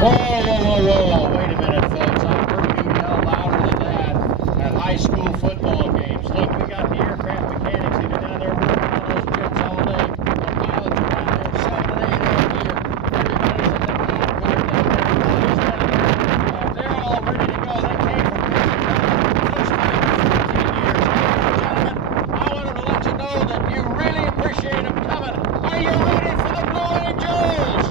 Whoa, whoa, whoa, whoa. Wait a minute, folks. I've heard you yell louder than that at high school football games. Look, we got the aircraft mechanics. They've been down there working on those jets all day. The pilots are down there 7 and 8 out here. Everybody's in the cockpit. Everybody's down there. They're all ready to go. They came from Pensacola. First time in 14 years. Ladies and gentlemen, I wanted to let you know that you really appreciate them coming. Are you ready for the Blue Angels?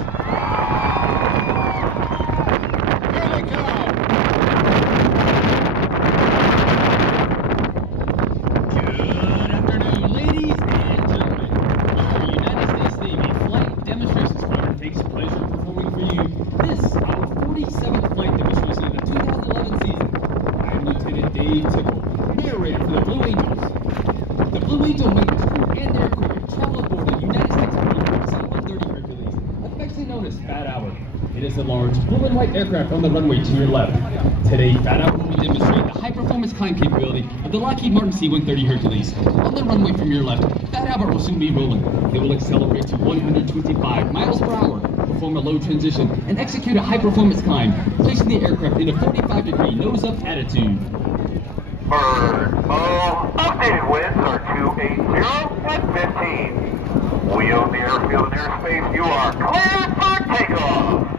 Here they come. Good afternoon, ladies and gentlemen. Our United States Navy Flight Demonstrations Squadron takes pleasure in performing for you this, our 47th flight demonstration of the 2011 season. I'm Lieutenant Dave Tickle, narrator for the Blue Angels. The Blue Angel maintenance crew and their equipment travel aboard the United States Marine Corps C-130 Hercules, affectionately known as Fat Albert. It is a large blue and white aircraft on the runway to your left. Today, Fat Albert will demonstrate the high-performance climb capability of the Lockheed Martin C-130 Hercules. On the runway from your left, Fat Albert will soon be rolling. It will accelerate to 125 miles per hour, perform a low transition, and execute a high-performance climb, placing the aircraft in a 45-degree nose-up attitude. Bird mode. Updated winds are 280 at 15. We own the airfield and airspace. You are cleared for takeoff.